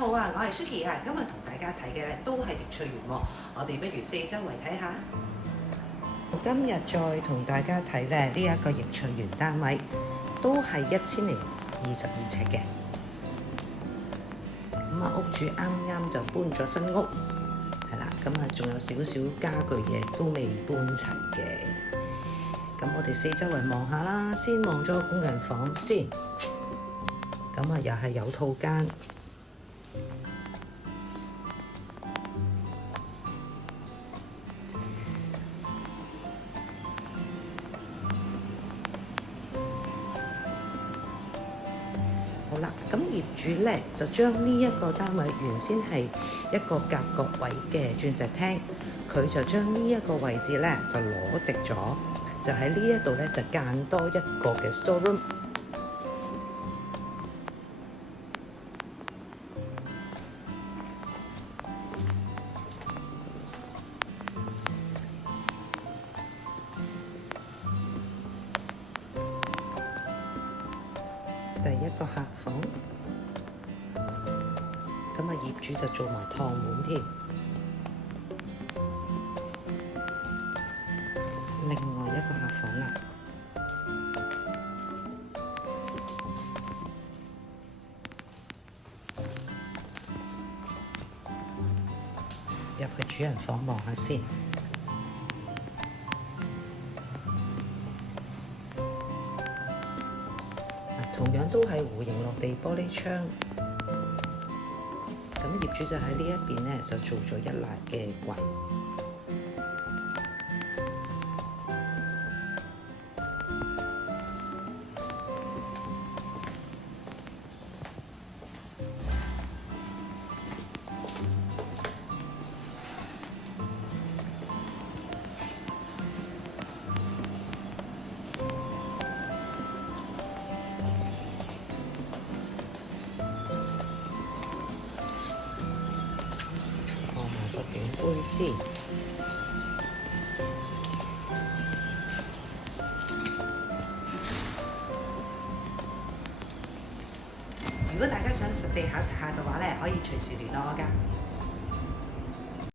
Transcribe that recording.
好啊，我係 Suki 啊，今日同大家睇嘅咧都係滴翠園喎，我哋不如四周圍睇下。今日再同大家睇咧呢一個逸翠園單位，都係1022尺嘅。咁啊，屋主啱啱就搬咗新屋，係啦，咁啊仲有少少家具嘢都未搬齊嘅。咁我哋四周圍望下啦，先望咗個工人房先。咁啊，又係有套間。好啦，咁業主咧就將呢一個單位原先係一個夾角位嘅鑽石廳，佢就將呢一個位置咧就攞直咗，就喺呢一度咧就間多一個嘅 storeroom。第一個客房，咁啊業主就做埋趟門添。另外一個客房啦，入去主人房望下先。同樣都係弧形落地玻璃窗，咁業主就喺呢一邊呢，就做咗一欄嘅櫃。景觀先。如果大家想實地考察下嘅話咧，可以隨時聯絡我㗎。